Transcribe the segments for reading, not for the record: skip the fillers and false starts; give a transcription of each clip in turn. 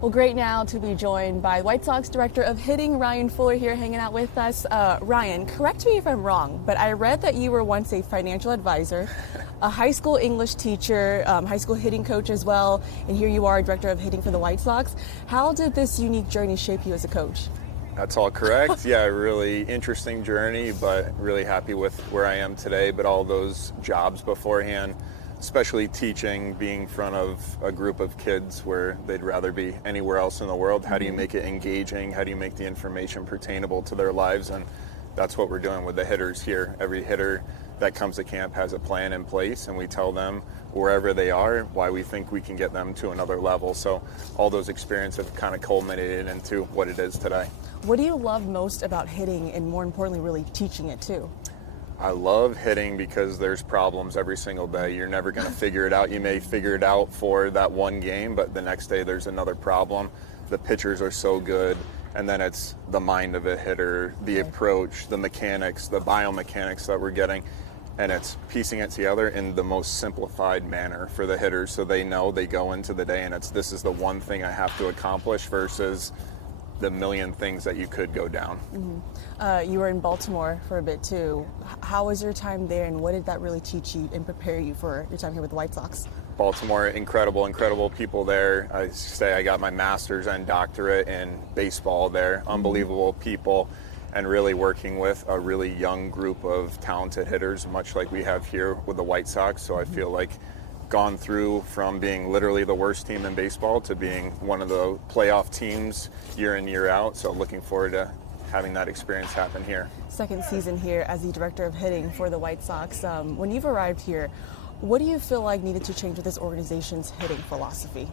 Well, great now to be joined by White Sox Director of Hitting, Ryan Fuller, here hanging out with us. Ryan, correct me if I'm wrong, but I read that you were once a financial advisor, a high school English teacher, high school hitting coach as well, and here you are, Director of Hitting for the White Sox. How did this unique journey shape you as a coach? That's all correct. Yeah, really interesting journey, but really happy with where I am today. But all those jobs beforehand, especially teaching, being in front of a group of kids where they'd rather be anywhere else in the world. How do you make it engaging? How do you make the information pertainable to their lives? And that's what we're doing with the hitters here. Every hitter that comes to camp has a plan in place, and we tell them wherever they are why we think we can get them to another level. So all those experiences have kind of culminated into what it is today. What do you love most about hitting, and more importantly, really teaching it too? I love hitting because there's problems every single day. You're never going to figure it out. You may figure it out for that one game, but the next day there's another problem. The pitchers are so good, and then it's the mind of a hitter, the approach, the mechanics, the biomechanics that we're getting, and it's piecing it together in the most simplified manner for the hitters, so they know they go into the day and this is the one thing I have to accomplish versus the million things that you could go down. You were in Baltimore for a bit too. How was your time there, and what did that really teach you and prepare you for your time here with the White Sox? Baltimore, incredible people there. I say I got my master's and doctorate in baseball there. Unbelievable people, and really working with a really young group of talented hitters, much like we have here with the White Sox. So I feel like gone through from being literally the worst team in baseball to being one of the playoff teams year in, year out. So looking forward to having that experience happen here. Second season here as the Director of Hitting for the White Sox. When you've arrived here, what do you feel like needed to change with this organization's hitting philosophy?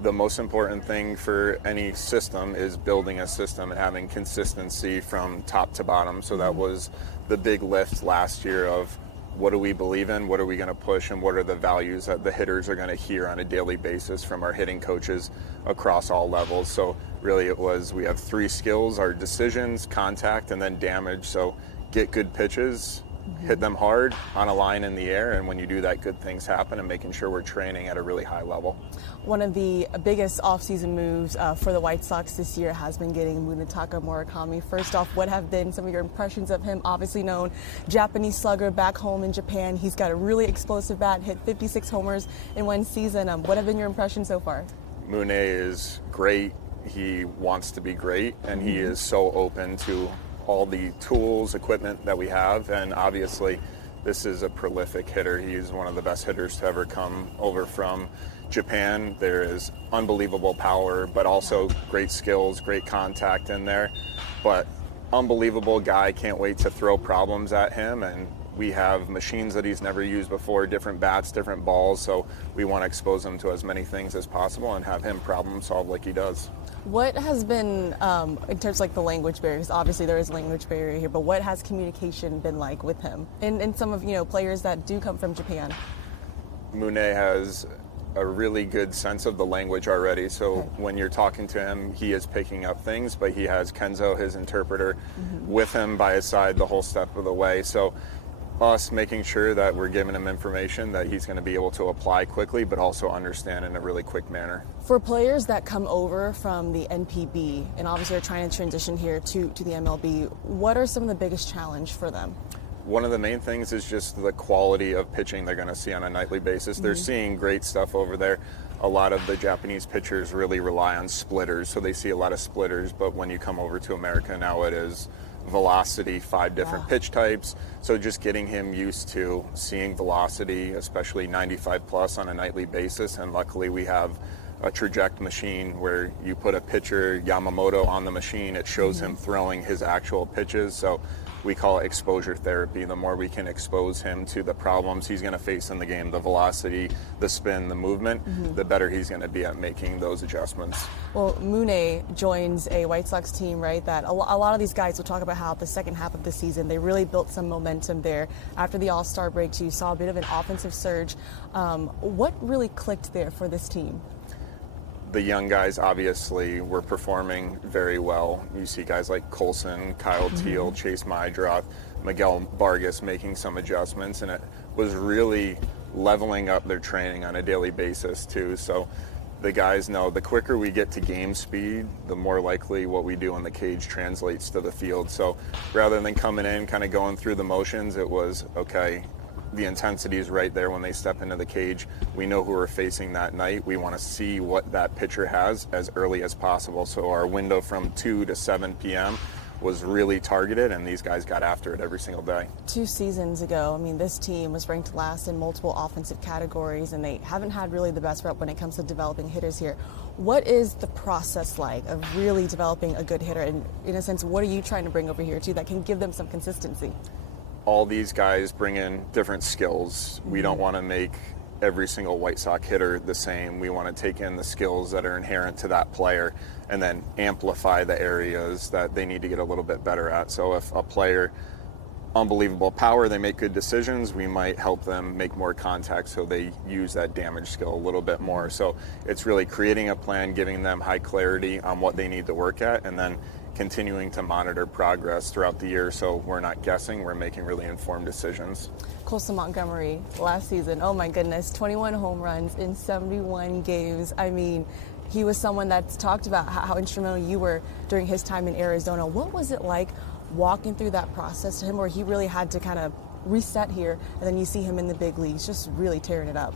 The most important thing for any system is building a system and having consistency from top to bottom. So that was the big lift last year of what do we believe in, what are we going to push, and what are the values that the hitters are going to hear on a daily basis from our hitting coaches across all levels. So really it was, we have three skills: our decisions, contact, and then damage. So get good pitches, hit them hard on a line in the air, and when you do that, good things happen, and making sure we're training at a really high level. One of the biggest offseason moves for the White Sox this year has been getting Munetaka Murakami. First off, what have been some of your impressions of him? Obviously known Japanese slugger back home in Japan. He's got a really explosive bat, hit 56 homers in one season. What have been your impressions so far? Mune is great. He wants to be great, and he is so open to all the tools, equipment that we have, and obviously this is a prolific hitter. He's one of the best hitters to ever come over from Japan. There is unbelievable power, but also great skills, great contact in there. But unbelievable guy, can't wait to throw problems at him, and we have machines that he's never used before, different bats, different balls, so we want to expose him to as many things as possible and have him problem solve like he does. What has been, in terms of like the language barriers, obviously there is a language barrier here, but what has communication been like with him and some of, players that do come from Japan? Mune has a really good sense of the language already, so when you're talking to him, he is picking up things, but he has Kenzo, his interpreter, with him by his side the whole step of the way. So us making sure that we're giving him information that he's going to be able to apply quickly, but also understand in a really quick manner. For players that come over from the NPB and obviously are trying to transition here to the MLB, what are some of the biggest challenge for them? One of the main things is just the quality of pitching they're going to see on a nightly basis. They're seeing great stuff over there. A lot of the Japanese pitchers really rely on splitters, so they see a lot of splitters, but when you come over to America now, it is velocity, 5 different pitch types. So just getting him used to seeing velocity, especially 95 plus on a nightly basis. And luckily we have a traject machine where you put a pitcher, Yamamoto, on the machine. It shows him throwing his actual pitches. So we call it exposure therapy. The more we can expose him to the problems he's going to face in the game, the velocity, the spin, the movement, the better he's going to be at making those adjustments. Well, Mune joins a White Sox team, right, that a lot of these guys will talk about how the second half of the season they really built some momentum there. After the All-Star break, you saw a bit of an offensive surge. What really clicked there for this team? The young guys obviously were performing very well. You see guys like Colson, Kyle Teal, Chase Mydroth, Miguel Vargas making some adjustments, and it was really leveling up their training on a daily basis too. So the guys know the quicker we get to game speed, the more likely what we do in the cage translates to the field. So rather than coming in kind of going through the motions, it was, okay, the intensity is right there when they step into the cage. We know who we're facing that night. We want to see what that pitcher has as early as possible. So our window from 2 to 7 p.m. was really targeted, and these guys got after it every single day. 2 seasons ago, I mean, this team was ranked last in multiple offensive categories, and they haven't had really the best rep when it comes to developing hitters here. What is the process like of really developing a good hitter? And in a sense, what are you trying to bring over here, too, that can give them some consistency? All these guys bring in different skills. We don't want to make every single White Sox hitter the same. We want to take in the skills that are inherent to that player and then amplify the areas that they need to get a little bit better at. So if a player, unbelievable power, they make good decisions, we might help them make more contact so they use that damage skill a little bit more. So it's really creating a plan, giving them high clarity on what they need to work at, and then continuing to monitor progress throughout the year so we're not guessing, we're making really informed decisions. Colson Montgomery, last season, oh my goodness, 21 home runs in 71 games. I mean, he was someone that's talked about how instrumental you were during his time in Arizona. What was it like walking through that process to him where he really had to kind of reset here, and then you see him in the big leagues just really tearing it up?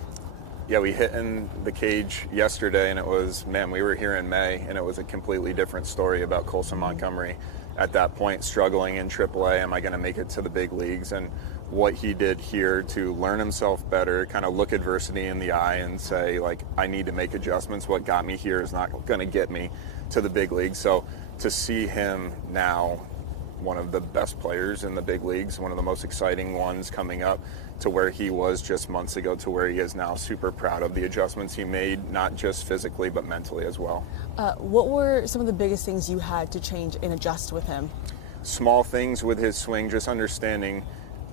Yeah, we hit in the cage yesterday, and it was, man, we were here in May, and it was a completely different story about Colson Montgomery. At that point, struggling in AAA, am I going to make it to the big leagues? And what he did here to learn himself better, kind of look adversity in the eye and say, like, I need to make adjustments. What got me here is not going to get me to the big leagues. So to see him now, one of the best players in the big leagues, one of the most exciting ones coming up, to where he was just months ago to where he is now, super proud of the adjustments he made, not just physically but mentally as well. What were some of the biggest things you had to change and adjust with him? Small things with his swing, just understanding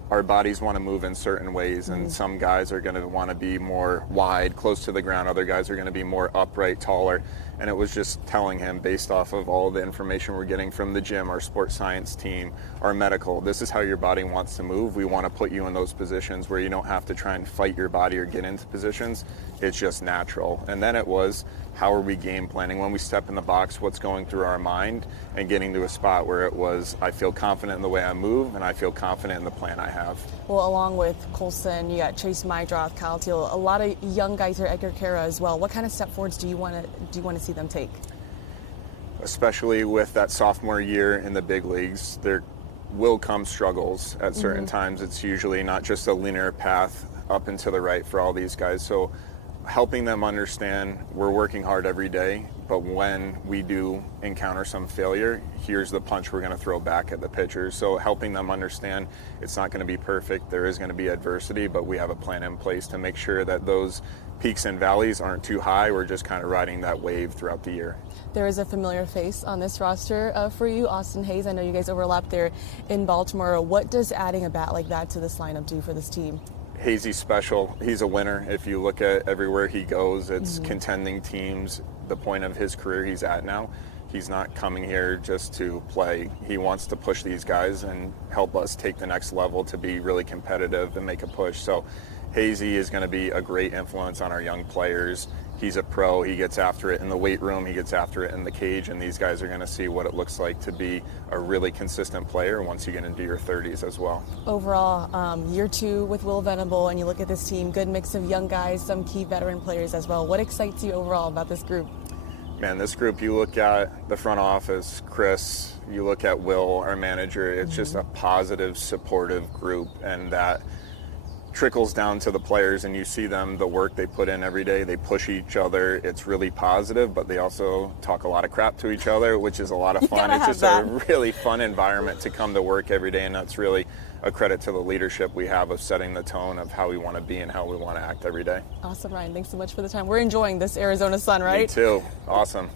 our bodies want to move in certain ways, and some guys are going to want to be more wide, close to the ground. Other guys are going to be more upright, taller. And it was just telling him, based off of all the information we're getting from the gym, our sports science team, our medical, this is how your body wants to move. We want to put you in those positions where you don't have to try and fight your body or get into positions. It's just natural. And then it was, how are we game planning? When we step in the box, what's going through our mind, and getting to a spot where it was, I feel confident in the way I move, and I feel confident in the plan I have. Well, along with Colson, you got Chase Mydroth, Kyle Teal, a lot of young guys here, Edgar Kara as well. What kind of step forwards do you want to see them take? Especially with that sophomore year in the big leagues, there will come struggles at certain times. It's usually not just a linear path up and to the right for all these guys. So helping them understand we're working hard every day, but when we do encounter some failure, here's the punch we're going to throw back at the pitchers. So helping them understand it's not going to be perfect, there is going to be adversity, but we have a plan in place to make sure that those peaks and valleys aren't too high. We're just kind of riding that wave throughout the year. There is a familiar face on this roster for you, Austin Hayes. I know you guys overlap there in Baltimore. What does adding a bat like that to this lineup do for this team? Hazy's special. He's a winner. If you look at everywhere he goes, it's contending teams. The point of his career he's at now, he's not coming here just to play. He wants to push these guys and help us take the next level to be really competitive and make a push. So Hazy is going to be a great influence on our young players. He's a pro. He gets after it in the weight room. He gets after it in the cage, and these guys are going to see what it looks like to be a really consistent player once you get into your 30s as well. Overall, year 2 with Will Venable, and you look at this team, good mix of young guys, some key veteran players as well. What excites you overall about this group? Man, this group, you look at the front office, Chris, you look at Will, our manager, it's just a positive, supportive group, and that trickles down to the players, and you see them, the work they put in every day. They push each other. It's really positive, but they also talk a lot of crap to each other, which is a lot of fun. It's just a really fun environment to come to work every day, and that's really a credit to the leadership we have of setting the tone of how we want to be and how we want to act every day. Awesome, Ryan. Thanks so much for the time. We're enjoying this Arizona sun, right? Me too. Awesome.